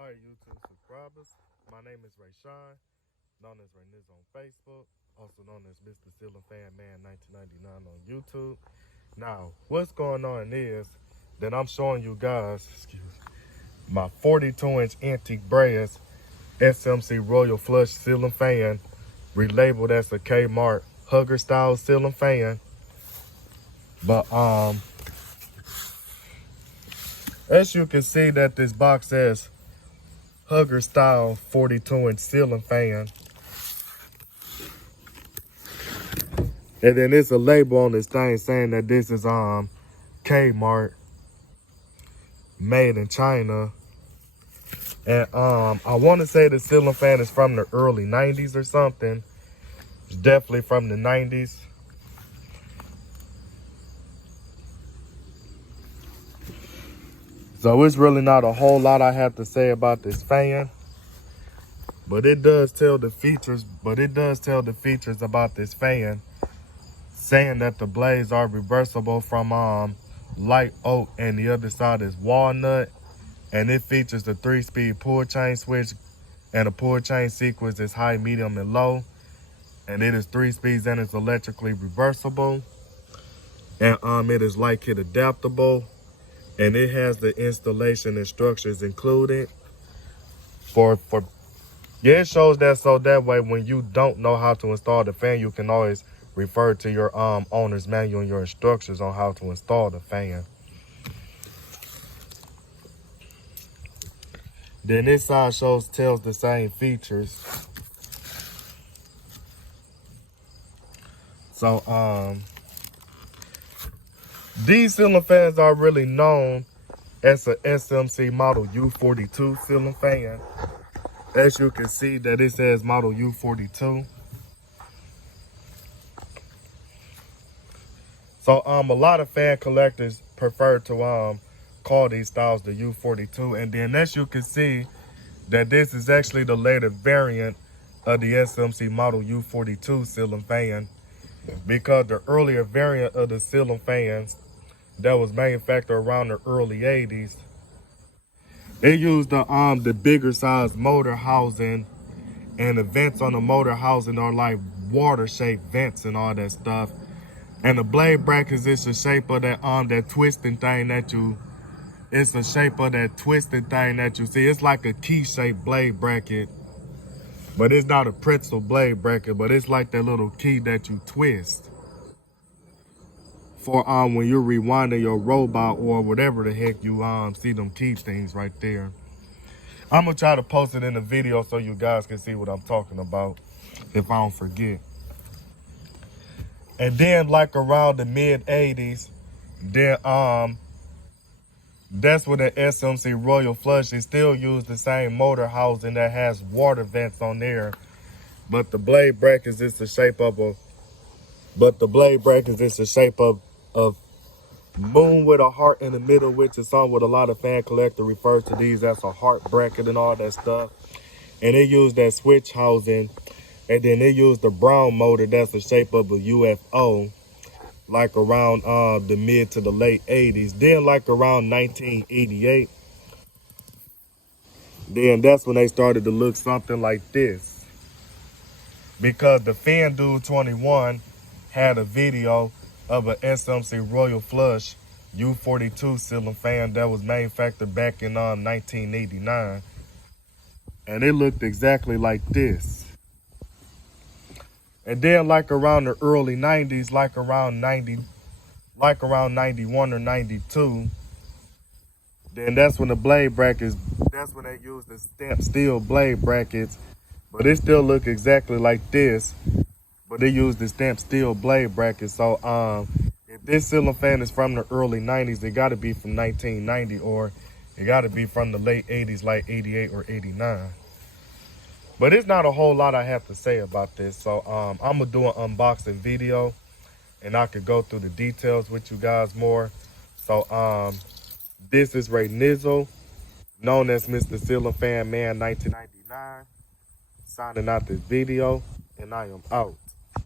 Hi YouTube subscribers, my name is Rayshawn, known as Rayniz on Facebook, also known as Mr. Ceiling Fan Man 1999 on YouTube. Now, what's going on is that I'm showing you guys, my 42-inch antique brass SMC Royal Flush ceiling fan, relabeled as a Kmart hugger style ceiling fan. But as you can see that this box says hugger style 42-inch ceiling fan. And then there's a label on this thing saying that this is Kmart, made in China. And I want to say the ceiling fan is from the early 90s or something. It's definitely from the 90s. So it's really not a whole lot I have to say about this fan. But it does tell the features, about this fan, saying that the blades are reversible from light oak and the other side is walnut. And it features the 3-speed pull chain switch, and the pull chain sequence is high, medium, and low. And it is 3 speeds and it's electrically reversible. And it is light kit adaptable. And it has the installation instructions included. It shows that so that way when you don't know how to install the fan, you can always refer to your owner's manual and your instructions on how to install the fan. Then this side tells the same features. So these ceiling fans are really known as a SMC Model U42 ceiling fan. As you can see that it says Model U42. So a lot of fan collectors prefer to call these styles the U42. And then as you can see that this is actually the later variant of the SMC Model U42 ceiling fan, because the earlier variant of the ceiling fans that was manufactured around the early 80s, it used the bigger size motor housing, and the vents on the motor housing are like water shaped vents and all that stuff. And the blade brackets is the shape of that twisting thing that you see. It's like a key shaped blade bracket, but it's not a pretzel blade bracket, but it's like that little key that you twist for when you're rewinding your robot or whatever the heck you see them key things right there. I'm gonna try to post it in the video so you guys can see what I'm talking about if I don't forget. And then like around the mid 80s, then that's when the SMC Royal Flush is still used the same motor housing that has water vents on there, but the blade brackets is the shape of a moon with a heart in the middle, which is something what a lot of fan collector refers to these as a heart bracket and all that stuff. And they use that switch housing, and then they use the brown motor that's the shape of a UFO, like around the mid to the late 80s. Then like around 1988, then that's when they started to look something like this, because the Fan Dude 21 had a video of a SMC Royal Flush U42 ceiling fan that was manufactured back in 1989, and it looked exactly like this. And then like around the early 90s, like around 91 or 92, then that's when the blade brackets, that's when they used the stamped steel blade brackets, but it still look exactly like this, but they used the stamped steel blade brackets. So if this ceiling fan is from the early 90s, it got to be from 1990, or it got to be from the late 80s, like 88 or 89. But it's not a whole lot I have to say about this. So I'm going to do an unboxing video, and I could go through the details with you guys more. So this is Rayniz, known as Mr. Ceiling Fan Man 1999, signing out this video, and I am out.